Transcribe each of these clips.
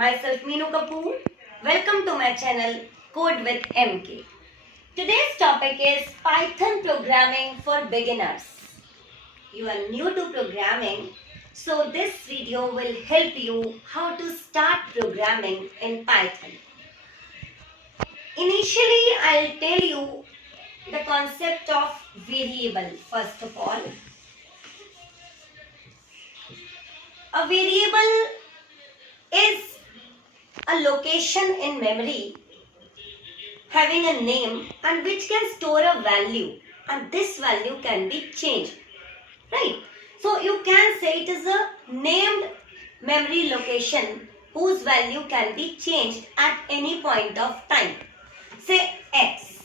Myself Meenu Kapoor. Welcome to my channel Code with MK. Today's topic is Python programming for beginners. You are new to programming, so this video will help you how to start programming in Python. Initially, I'll tell you the concept of variable first of all. A variable is a location in memory having a name and which can store a value, and this value can be changed, right? So you can say it is a named memory location whose value can be changed at any point of time. Say x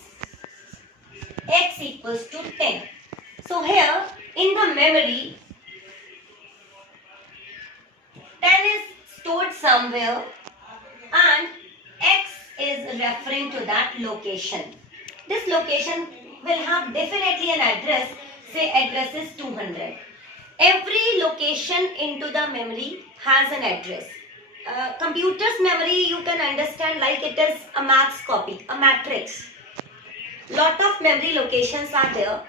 equals to 10. So here in the memory 10 is stored somewhere and x is referring to that location. This location will have definitely an address. Say address is 200. Every location into the memory has an address. Computer's memory you can understand like it is a max copy, a matrix. Lot of memory locations are there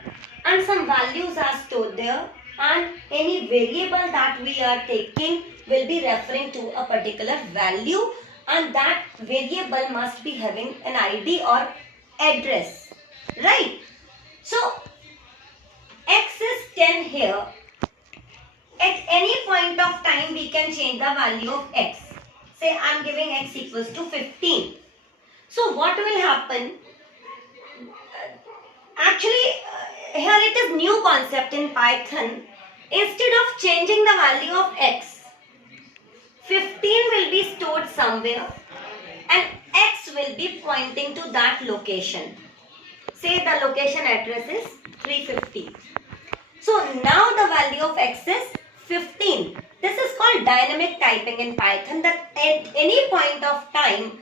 and some values are stored there, and any variable that we are taking will be referring to a particular value, and that variable must be having an ID or address, right? So x is 10 here. At any point of time we can change the value of x. Say I am giving x equals to 15. So what will happen? Actually, here it is new concept in Python. Instead of changing the value of x, 15 will be stored somewhere and x will be pointing to that location. Say the location address is 350. So now the value of x is 15. This is called dynamic typing in Python, that at any point of time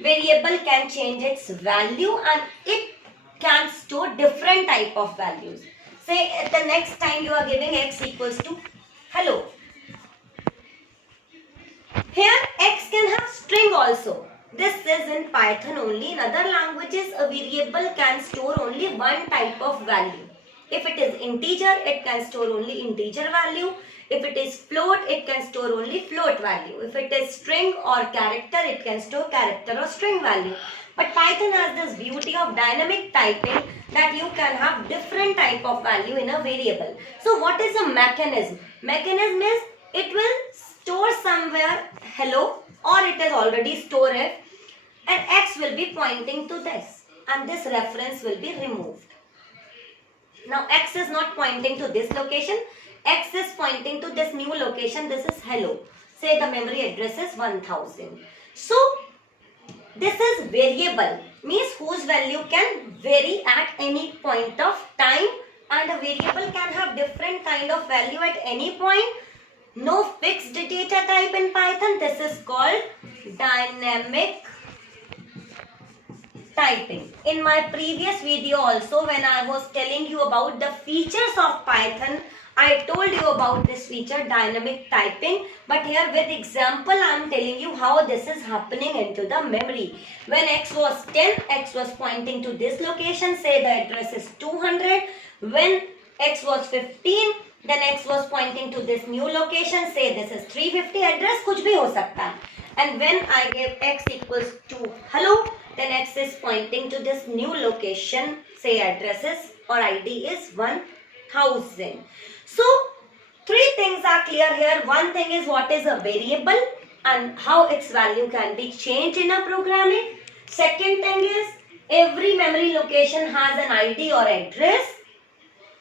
variable can change its value and it can store different type of values. Say at the next time you are giving x equals to hello. Here x can have string also. This is in Python only. In other languages a variable can store only one type of value. If it is integer, it can store only integer value. If it is float, it can store only float value. If it is string or character, it can store character or string value. But Python has this beauty of dynamic typing that you can have different type of value in a variable. So what is a mechanism? Mechanism is it will store somewhere hello, or it is already stored it, and x will be pointing to this and this reference will be removed. Now x is not pointing to this location, x is pointing to this new location. This is hello. Say the memory address is 1000. So this is variable, means whose value can vary at any point of time, and a variable can have different kind of value at any point. No fixed data type in Python. This is called dynamic typing. In my previous video also, when I was telling you about the features of Python, I told you about this feature dynamic typing, but here with example I am telling you how this is happening into the memory. When x was 10, x was pointing to this location, say the address is 200. When x was 15, then x was pointing to this new location, say this is 350. Address कुछ भी हो सकता है. And when I give x equals to hello, then x is pointing to this new location, say addresses or ID is 1000. So three things are clear here. One thing is what is a variable and how its value can be changed in a programming. Second thing is every memory location has an ID or address.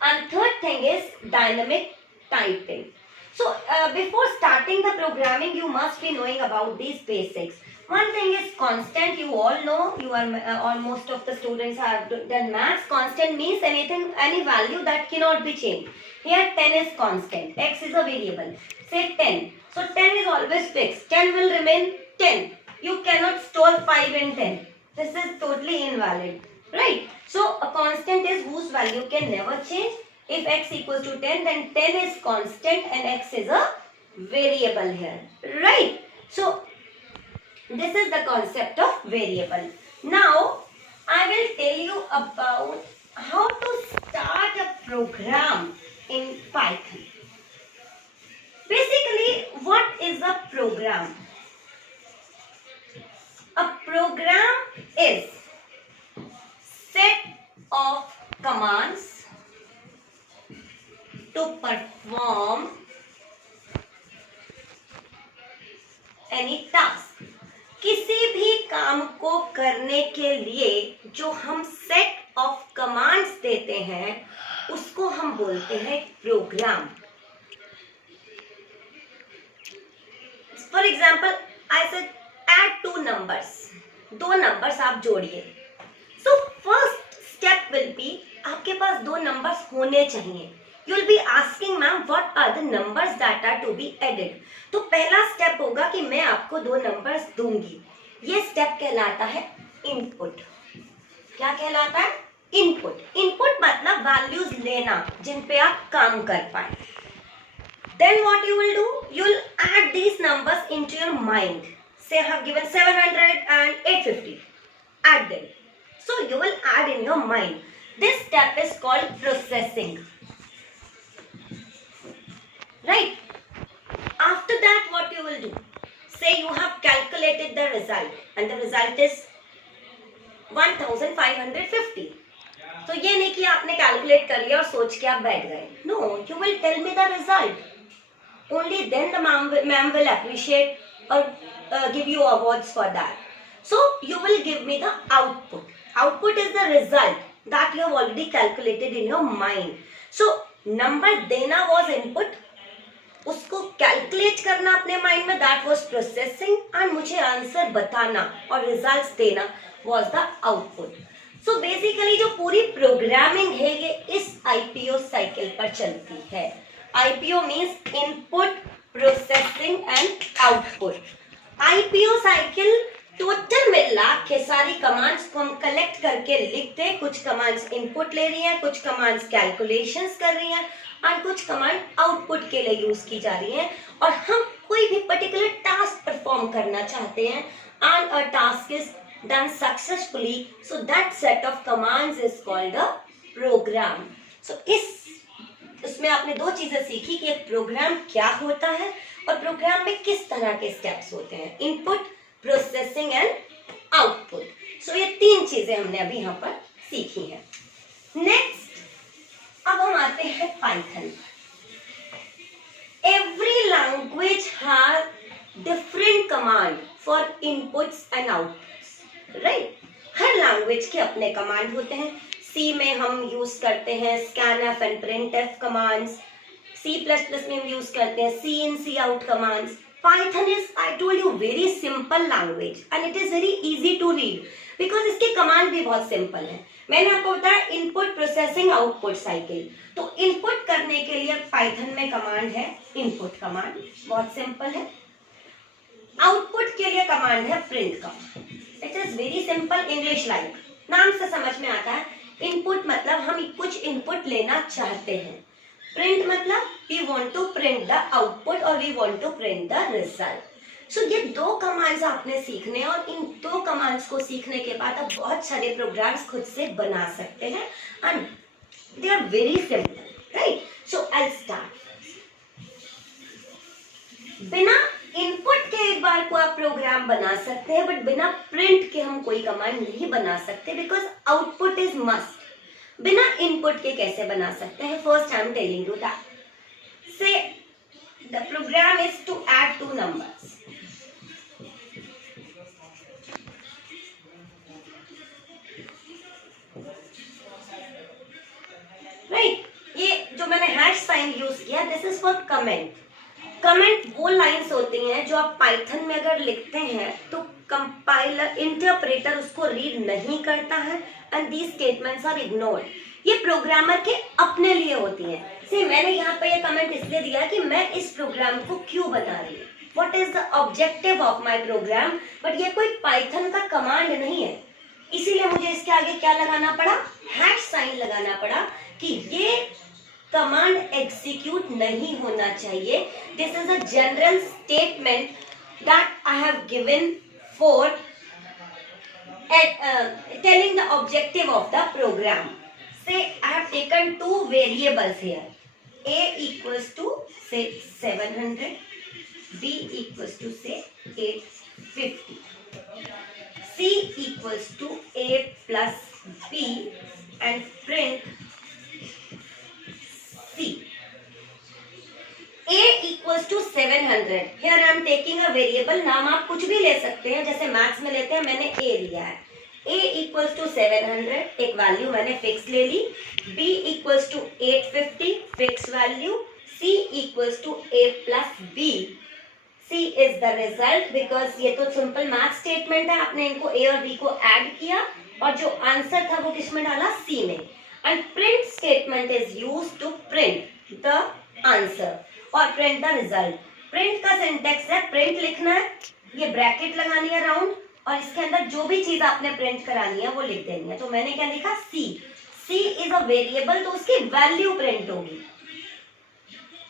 And third thing is dynamic typing. So before starting the programming, you must be knowing about these basics. One thing is constant. You all know, you are or most of the students have done maths. Constant means anything, any value that cannot be changed. Here 10 is constant, x is a variable. Say 10. So 10 is always fixed. 10 will remain 10. You cannot store 5 in 10. This is totally invalid, right? So a constant is whose value can never change. If x equals to 10, then 10 is constant and x is a variable here, right? So This is the concept of variable. Now, I will tell you about how to start a program in Python. Basically, what is a program? A program is set of commands to perform any task. किसी भी काम को करने के लिए जो हम set of commands देते हैं उसको हम बोलते हैं program. For example I said add 2 numbers. 2 numbers आप जोड़िए. So first step will be आपके पास 2 नंबर्स होने चाहिए. You will be asking ma'am what are the numbers that are to be added. तो पहला स्टेप होगा कि मैं आपको 2 नंबर्स दूंगी. ये स्टेप कहलाता है इनपुट. क्या कहलाता है? इनपुट. इनपुट मतलब वैल्यूज लेना जिन पे आप काम कर पाए. Then what you will do? You will add these numbers into your mind. Say I have given 700 and 850. Add them. So you will add in your mind. This step is called processing. Right? After that what you will do? Say you have calculated the result and the result is 1550. तो ये नहीं कि आपने कैलकुलेट कर लिया और सोच के आप बैठ गए. No, you will tell me the result. Only then the ma'am will appreciate or give you awards for that. So you will give me the output. Output is the result that you have already calculated in your mind. So number देना was input. उसको कैलकुलेट करना अपने माइंड में, that was processing, and मुझे आंसर बताना और रिजल्ट्स देना was the output. So basically जो पूरी प्रोग्रामिंग है ये इस आईपीओ साइकिल पर चलती है. IPO means input, processing and output. IPO cycle total मिला के सारी कमांड्स को हम कलेक्ट करके लिखते हैं. कुछ कमांड्स इनपुट ले रही हैं, कुछ कमांड्स कैलकुलेशंस कर रही हैं और कुछ कमांड आउटपुट के लिए यूज की जा रही हैं. और हम कोई भी पर्टिकुलर टास्क परफॉर्म करना चाहते हैं and a task is done successfully, so that set of commands is called a program. So इसमें आपने 2 चीजें सीखी कि एक प्रोग्राम क्या होता है और प्रोग्राम में किस तरह के स्टेप्स होते हैं, इनपुट, प्रोसेसिंग एंड आउटपुट. सो ये 3 चीजें हमने अभी यहाँ पर सीखी हैं. नेक्स्ट अब हम आते हैं Python. Every language has different command for inputs and outputs. Right? हर लैंग्वेज के अपने कमांड होते हैं. सी में हम यूज करते हैं scanf and printf commands. C++ में हम यूज करते हैं cin cout commands. Python is, I told you, very simple language and it is very easy to read because इसके कमांड भी बहुत सिंपल है. मैंने आपको बताया इनपुट, प्रोसेसिंग, आउटपुट साइकिल. तो इनपुट करने के लिए पाइथन में कमांड है इनपुट कमांड, बहुत सिंपल है. आउटपुट के लिए कमांड है print command. It is very simple, English like, नाम से समझ में आता है. इनपुट मतलब हम कुछ इनपुट लेना चाहते हैं. प्रिंट मतलब we want to print the output और we want to print the result. So ये 2 कमांड्स आपने सीखने और इन 2 कमांड्स को सीखने के बाद आप बहुत सारे प्रोग्राम्स खुद से बना सकते हैं and they are very simple, right? So I'll start. बिना इनपुट के एक बार को आप प्रोग्राम बना सकते हैं बट बिना प्रिंट के हम कोई कमांड नहीं बना सकते बिकॉज आउटपुट इज मस्ट. बिना इनपुट के कैसे बना सकते हैं? First I am telling you that. Say the program is to add 2 numbers. Right? ये जो मैंने हैश साइन यूज किया, this is for comment. Comment वो लाइंस होती हैं जो आप पाइथन में अगर लिखते हैं तो कंपाइलर, इंटरप्रेटर उसको रीड नहीं करता है and these statements are ignored. ये प्रोग्रामर के अपने लिए होती हैं. सी मैंने यहाँ पे ये कमेंट इसलिए दिया कि मैं इस प्रोग्राम को क्यों बना रही हूँ, what is the objective of my program. But ये कोई पाइथन का कमांड नहीं है, इसीलिए मुझे इसके आगे क्या लगाना पड़ा? हैश साइन लगाना पड़ा कि ये कमांड एग्जीक्यूट नहीं होना चाहिए. This is a general statement that I have given for telling the objective of the program. Say I have taken two variables here. A equals to say 700, B equals to say 850. C equals to A plus B and print C. A equals to 700. Here I am taking a variable. नाम आप कुछ भी ले सकते हैं, जैसे मैथ्स में लेते हैं, मैंने A लिया है. A equals to 700, एक वैल्यू मैंने फिक्स ले ली. B equals to 850, fix value. C equals to A plus B. C is the result because ये तो सिंपल मैथ स्टेटमेंट है. आपने इनको A और B को ऐड किया और जो आंसर था वो किस में डाला? C में. And print statement is used to print the answer और प्रिंट द रिजल्ट. प्रिंट का सिंटेक्स है, प्रिंट लिखना है, ये ब्रैकेट लगानी है राउंड और इसके अंदर जो भी चीज आपने प्रिंट करानी है वो लिख देनी है. तो मैंने क्या लिखा? सी. सी इज अ वेरिएबल, तो उसकी वैल्यू प्रिंट होगी.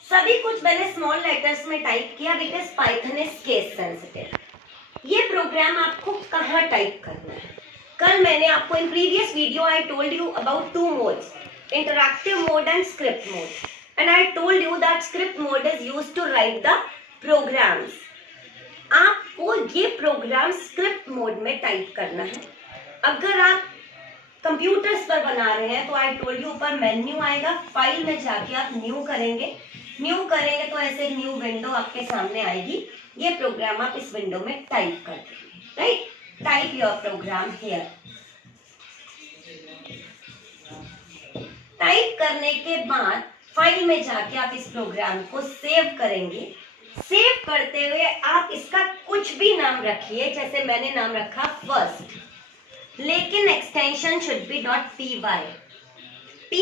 सभी कुछ मैंने स्मॉल लेटर्स में टाइप किया because Python is case sensitive. ये प्रोग्राम आपको कहाँ टाइप करना है? कल मैंने आपको in previous video I told you about two modes, interactive mode and script mode. And I told you that script mode is used to write the programs. आपको ये प्रोग्राम स्क्रिप्ट मोड में टाइप करना है. अगर आप कंप्यूटर्स पर बना रहे हैं तो आई टोल्ड यू ऊपर मेन्यू आएगा, फाइल में जाके आप न्यू करेंगे. न्यू करेंगे तो ऐसे न्यू विंडो आपके सामने आएगी. ये प्रोग्राम आप इस विंडो में टाइप कर देंगे. Right, type your program here. Type करने के बाद फाइल में जाके आप इस प्रोग्राम को सेव करेंगे. सेव करते हुए आप इसका कुछ भी नाम रखिए, जैसे मैंने नाम रखा फर्स्ट, लेकिन extension should be .py. py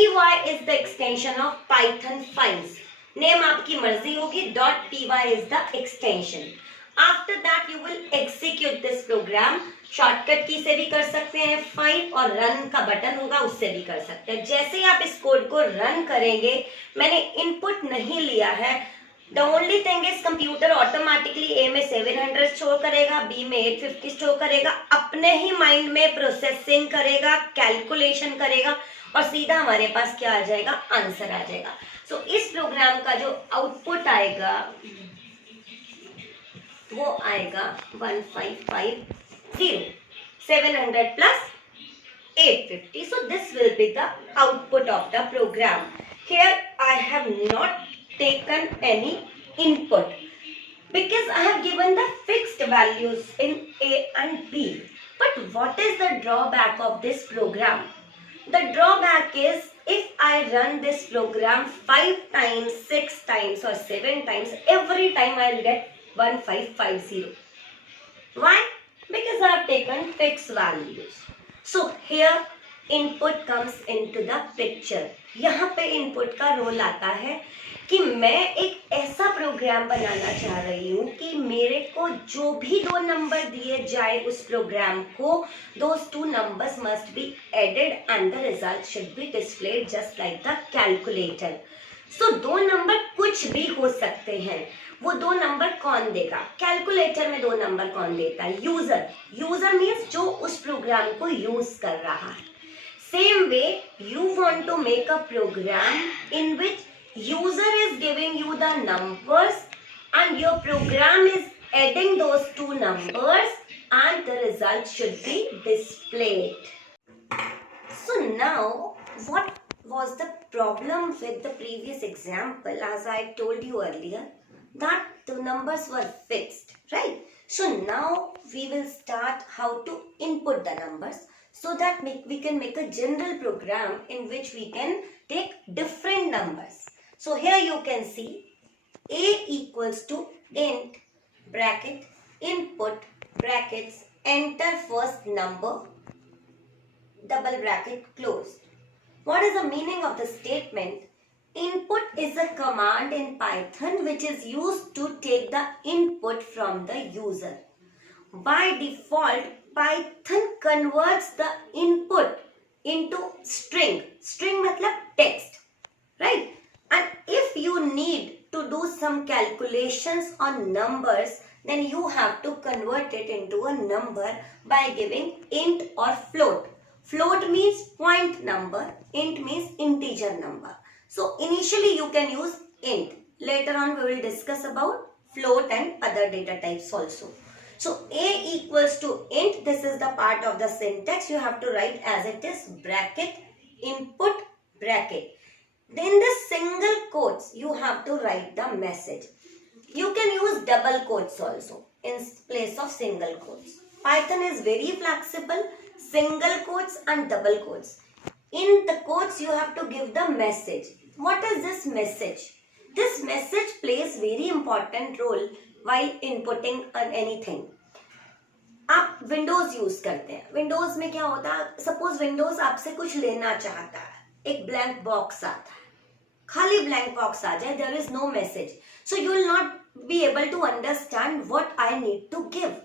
is the extension of Python files. Name आपकी मर्जी होगी. .py is the extension. After that you will execute this program. Shortcut key से भी कर सकते हैं, फाइल और रन का बटन होगा उससे भी कर सकते हैं. जैसे ही आप इस कोड को रन करेंगे, मैंने इनपुट नहीं लिया है. The only thing is computer automatically ए में 700 स्टोर करेगा, बी में 850 स्टोर करेगा, अपने ही माइंड में प्रोसेसिंग करेगा, कैलकुलेशन करेगा और सीधा हमारे पास क्या आ जाएगा? आंसर आ जाएगा. सो इस प्रोग्राम का जो आउटपुट आएगा वो आएगा 1550. 700 plus 850. So this will be the output of the program. Here I have not taken any input because I have given the fixed values in A and B. But what is the drawback of this program? The drawback is if I run this program 5 times, 6 times or 7 times, every time I will get 1550. Why? Because I have taken fixed values. So here input comes into the picture. यहाँ पे input का रोल आता है कि मैं एक ऐसा प्रोग्राम बनाना चाह रही हूँ कि मेरे को जो भी दो नंबर दिए जाए उस प्रोग्राम को, those two numbers must be added and the result should be displayed just like the calculator. So दो नंबर कुछ भी हो सकते हैं. वो दो नंबर कौन देगा? कैलकुलेटर में दो नंबर कौन देता है? यूजर. यूजर मीन्स जो उस प्रोग्राम को यूज कर रहा है. Same way you want to make a program in which user is giving you the numbers and your program is adding those two numbers and the result should be displayed. So now what was the problem with the previous example? As I told you earlier that the numbers were fixed, right? So now we will start how to input the numbers so that we can make a general program in which we can take different numbers. So here you can see A equals to int bracket input brackets enter first number double bracket closed. What is the meaning of the statement? Input is a command in Python which is used to take the input from the user. By default, Python converts the input into string. String मतलब text, right? And if you need to do some calculations on numbers, then you have to convert it into a number by giving int or float. Float means point number, int means integer number. So initially you can use int. Later on we will discuss about float and other data types also. So a equals to int, this is the part of the syntax. You have to write as it is, bracket, input, bracket. Then the single quotes, you have to write the message. You can use double quotes also in place of single quotes. Python is very flexible, single quotes and double quotes. In the quotes you have to give the message. What is this message? This message plays very important role while inputting anything. आप Windows use करते हैं. विंडोज में क्या होता है, suppose Windows आपसे कुछ लेना चाहता है, एक ब्लैंक बॉक्स आता है, खाली ब्लैंक बॉक्स आ जाए, there is no message, so you will not be able to understand what I need to give.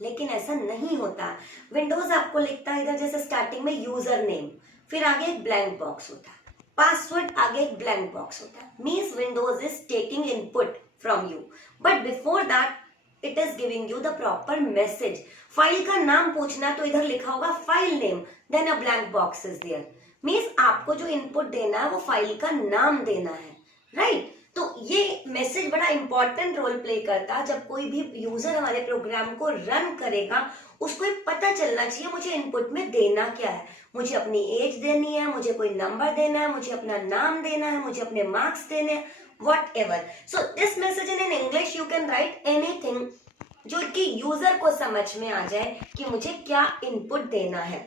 लेकिन ऐसा नहीं होता. विंडोज आपको लिखता है इधर, जैसे स्टार्टिंग में यूजर नेम, फिर आगे एक ब्लैंक बॉक्स होता है, पासवर्ड, आगे एक ब्लैंक बॉक्स होता है. Means Windows is taking input from you, but before that it is giving you the proper message. File का नाम पूछना तो इधर लिखा होगा file name, then a blank box is there. Means आपको जो इनपुट देना है वो फाइल का नाम देना है, राइट? तो ये मैसेज बड़ा इंपॉर्टेंट रोल प्ले करता है. जब कोई भी यूजर हमारे प्रोग्राम को रन करेगा, उसको ये पता चलना चाहिए मुझे इनपुट में देना क्या है. मुझे अपनी एज देनी है, मुझे कोई नंबर देना है, मुझे अपना नाम देना है, मुझे अपने मार्क्स देने हैं, whatever. So this message in English you can write anything जो कि यूजर को समझ में आ जाए कि मुझे क्या इनपुट देना है.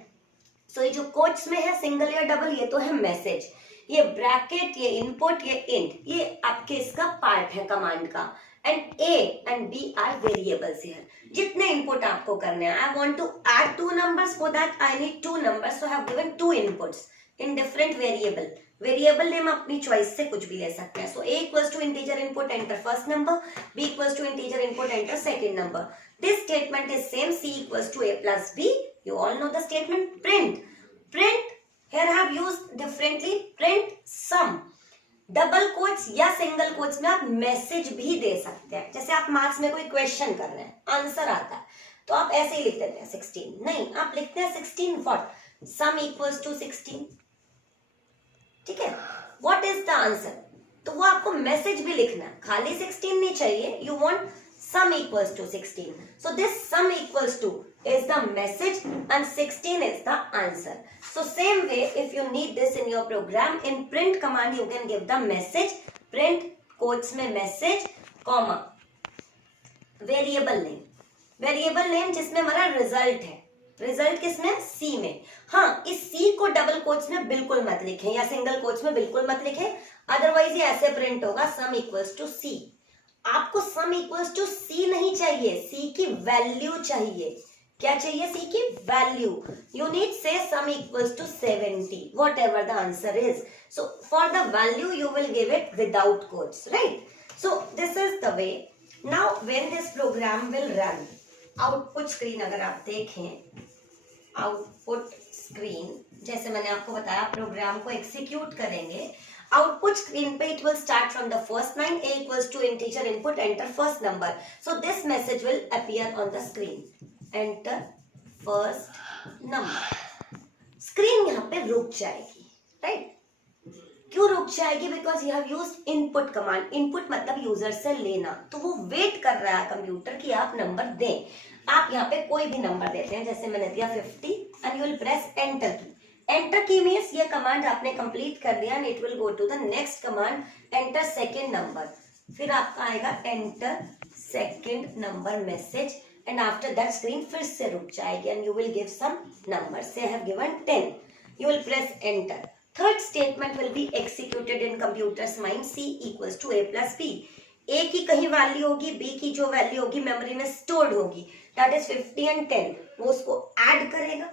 सो ये जो कोट्स में है सिंगल या डबल, ये तो है मैसेज. ये ब्रैकेट, ये इनपुट, ये इंट, ये आपके इसका पार्ट है कमांड का. And A and B are variables here. जितने इनपुट आपको करने हैं, I want to add 2 numbers, for that I need 2 numbers, so I have given 2 inputs in different variable. Variable name अपनी चॉइस से कुछ भी ले सकते हैं. So a equals to integer input, enter first number, b equals to integer input, enter second number. This statement is same, c equals to a plus b. You all know the statement. Print here I have used differently. print sum. Double quotes या single quotes में आप मैसेज भी दे सकते हैं. जैसे आप मार्क्स में कोई क्वेश्चन कर रहे हैं, आंसर आता है, तो आप ऐसे ही लिख देते हैं 16. नहीं, आप लिखते हैं 16 व्हाट, सम इक्वल्स टू 16. ठीक है, व्हाट इज द आंसर, तो वो आपको मैसेज भी लिखना है. खाली 16 नहीं चाहिए, you want sum equals to 16. So this sum equals to is the message and 16 is the answer. So same way, if you need this in your program, in print command you can give the message, print quotes में message, comma, variable name जिसमें हमारा result है. रिजल्ट किसमें, सी में. हाँ, इस सी को double quotes में बिल्कुल मत लिखें या सिंगल कोट्स में बिल्कुल मत लिखें, अदरवाइज ये ऐसे प्रिंट होगा, सम इक्वल्स टू सी. आपको सम इक्वल्स टू सी नहीं चाहिए, सी की वैल्यू चाहिए. क्या चाहिए, सी की value. You need say sum equals to 70, whatever the answer is. So for the value you will give it without quotes, right? So this is the way. Now when this program will run, output screen अगर आप देखें, output screen, जैसे मैंने आपको बताया प्रोग्राम को execute करेंगे, output screen पे it will start from the first line, a equals to integer input, enter first number. So this message will appear on the screen, enter first number. Screen यहाँ पे रुक जाएगी, राइट? क्यों रुक जाएगी? Because you have used input command. Input मतलब user से लेना, तो वो वेट कर रहा है कंप्यूटर कि आप नंबर दें. आप यहाँ पे कोई भी नंबर देते हैं, जैसे मैंने दिया 50, and you will press enter key. Enter key means ये कमांड आपने कंप्लीट कर दिया, and it will go to the next command, enter second number. फिर आपका आएगा enter second number message, and after that screen फिर से रुक जाएगी, and you will give some number. Say I have given 10. You will press enter. Third statement will be executed in computer's mind, c equals to a plus b. a की कहीं वैल्यू होगी, b की जो वैल्यू होगी मेमोरी में स्टोर्ड होगी, दैट इज 50 एंड 10. वो उसको ऐड करेगा,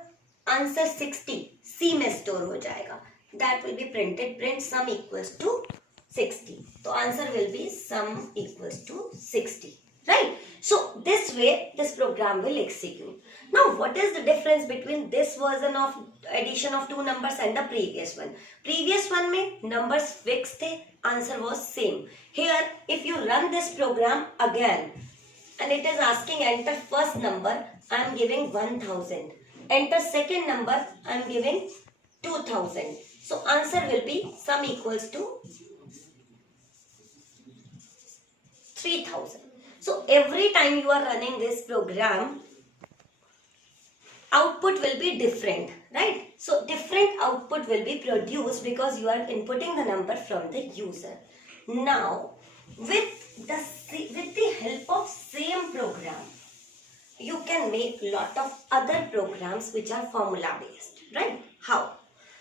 आंसर 60 c में स्टोर हो जाएगा. That will be printed, print sum equals to 60. तो answer will be sum equals to 60, right? So this way this program will execute. Now, what is the difference between this version of addition of two numbers and the previous one? Previous one में numbers fixed थे, answer was same. Here, if you run this program again, and it is asking enter first number, I am giving 1000. Enter second number, I am giving 2000. So answer will be sum equals to 3000. So every time you are running this program, output will be different, right? So different output will be produced because you are inputting the number from the user. Now, with the help of same program, you can make lot of other programs which are formula based, right? How?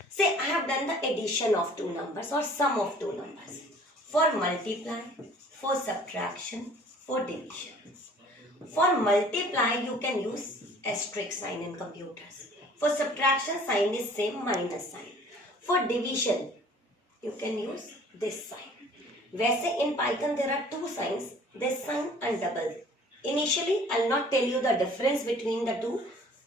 Say I have done the addition of two numbers or sum of two numbers. For multiply, for subtraction, for division. For multiply, you can use asterisk sign in computers. For subtraction, sign is same, minus sign. For division, you can use this sign. वैसे in Python there are two signs, this sign and double. Initially, I'll not tell you the difference between the two.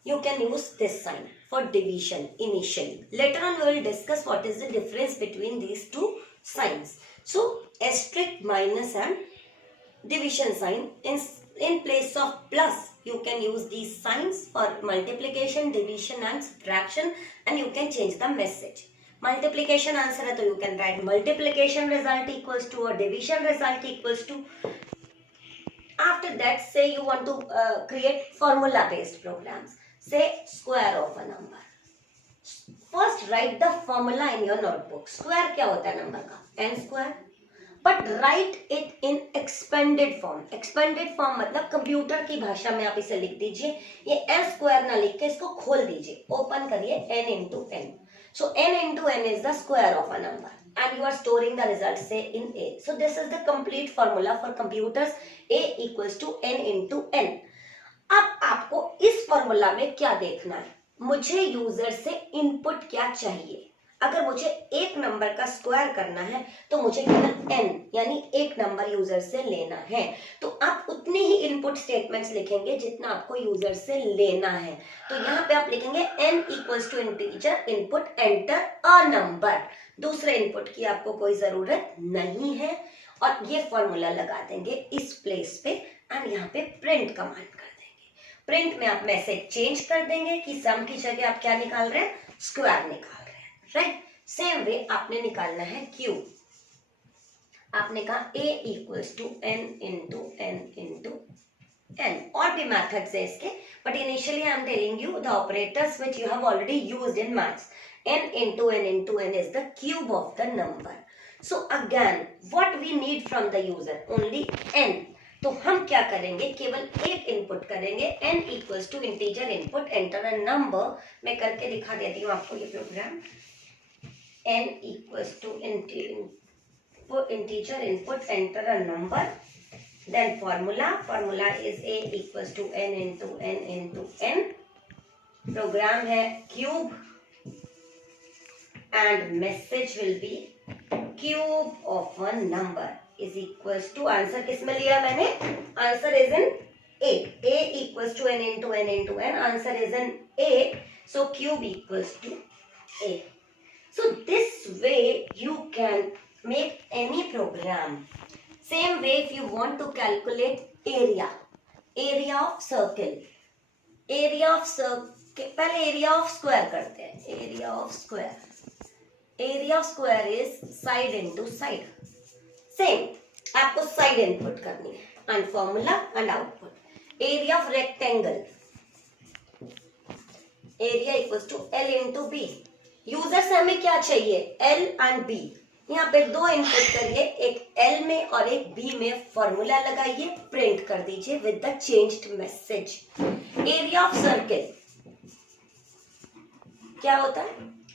You can use this sign for division initially. Later on, we will discuss what is the difference between these two signs. So, asterisk, minus and division sign. In place of plus, you can use these signs for multiplication, division and subtraction, and you can change the message. Multiplication answer है तो you can write multiplication result equals to or division result equals to. After that, say you want to create formula based programs. Say square of a number. First write the formula in your notebook. Square क्या होता है number का? n square. But write it in expanded form. Expanded form मतलब कंप्यूटर की भाषा में आप इसे लिख दीजिए. ये n square ना लिख के इसको खोल दीजिए. ओपन करिए n into n. So n into n is the square of a number and you are storing the result say in A. So this is the complete formula for computers. A equals to n into n. अब आपको इस फॉर्मूला में क्या देखना है? मुझे यूजर से इनपुट क्या चाहिए? अगर मुझे एक नंबर का स्क्वायर करना है तो मुझे केवल n यानी एक नंबर यूजर से लेना है. तो आप उतनी ही इनपुट स्टेटमेंट्स लिखेंगे जितना आपको यूजर से लेना है. तो यहाँ पे आप लिखेंगे n equals to integer input enter a number. दूसरे इनपुट की आपको कोई जरूरत नहीं है और ये फॉर्मूला लगा देंगे इस प्लेस पे एंड यहाँ पे प्रिंट कमांड कर देंगे. प्रिंट में आप मैसेज चेंज कर देंगे कि सम की जगह आप क्या निकाल रहे हैं? स्क्वायर निकाल रहे हैं, राइट? सेम वे आपने निकालना है क्यू. आपने कहा a equals to n into n. और भी मेथड्स है इसके, but initially I am telling you the operators which you have already used in maths. n into n is the cube of the number. So again, what we need from the user? Only n. तो हम क्या करेंगे? केवल एक input करेंगे. n equals to integer input enter a number. मैं करके दिखा देती हूँ आपको ये program. n equals to integer input enter a number, then formula is a equals to n into n. program है cube and message will be cube of a number is equals to answer किस में लिया मैंने? answer is in 8. a equals to n into n. answer is in 8. so cube equals to 8. So this way you can make any program. Same way if you want to calculate area of circle. पहले area of square करते हैं. area of square is side into side. Same, आपको side input करनी है and formula and output. area of rectangle. area equals to L into B. User से हमें क्या चाहिए? L and B. यहाँ पे दो इनपुट करिए, एक L में और एक B में. फॉर्मूला लगाइए, प्रिंट कर दीजिए with the changed message. Area of circle क्या होता है?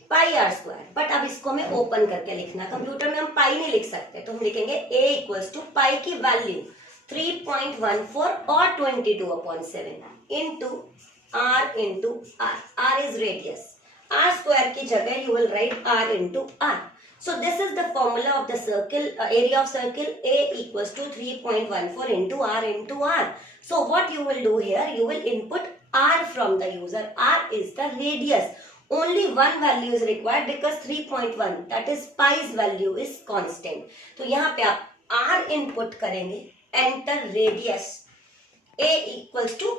पाई आर स्क्वायर. बट अब इसको हमें ओपन करके लिखना. कंप्यूटर में हम पाई नहीं लिख सकते तो हम लिखेंगे a इक्वल्स टू पाई की वैल्यू 3.14 और 22/7 into r into r is radius. r square की जगह you will write r into r. So this is the formula of the circle, area of circle. A equals to 3.14 into r into r. So what you will do here? You will input r from the user. R is the radius. Only one value is required because 3.1 that is pi's value is constant. तो यहाँ पे आप r input करेंगे, enter radius a equals to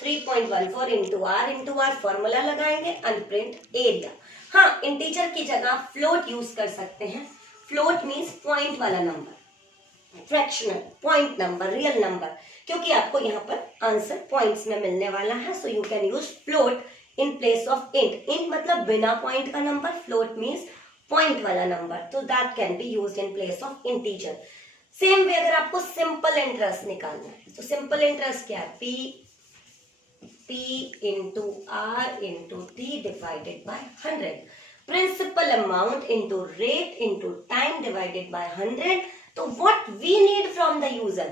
3.14 into r formula लगाएंगे, अनप्रिंट एरिया. हाँ, इंटीजर की जगह फ्लोट यूज कर सकते हैं. फ्लोट मीन्स पॉइंट वाला number, fractional, point number, real number, क्योंकि आपको यहाँ पर आंसर पॉइंट्स में मिलने वाला है. So you can use float in place of int. Int मतलब बिना पॉइंट का नंबर, फ्लोट मीन्स पॉइंट वाला नंबर. तो that can be used in place of integer. Same way अगर आपको सिंपल इंटरेस्ट निकालना है तो सिंपल इंटरेस्ट क्या है? P into R into T divided by 100. Principal amount into rate into time divided by 100. So what we need from the user?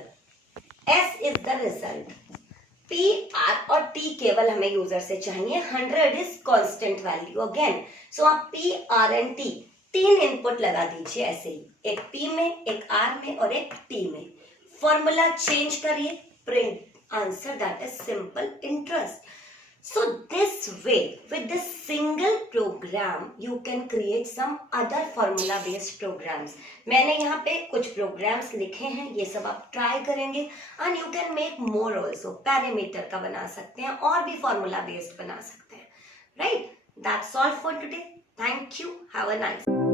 S is the result. P, R और T केवल हमें यूजर से चाहिए. 100 is constant value again. So आप P, R and T तीन इनपुट लगा दीजिए ऐसे ही, एक P में, एक R में और एक T में. फॉर्मूला चेंज करिए, print answer, that is simple interest. So this way, with this single program, you can create some other formula based programs. मैंने यहाँ पे कुछ programs लिखे हैं, ये सब आप try करेंगे and you can make more also. Parameter का बना सकते हैं और भी formula based बना सकते हैं. Right? That's all for today. Thank you. Have a nice day.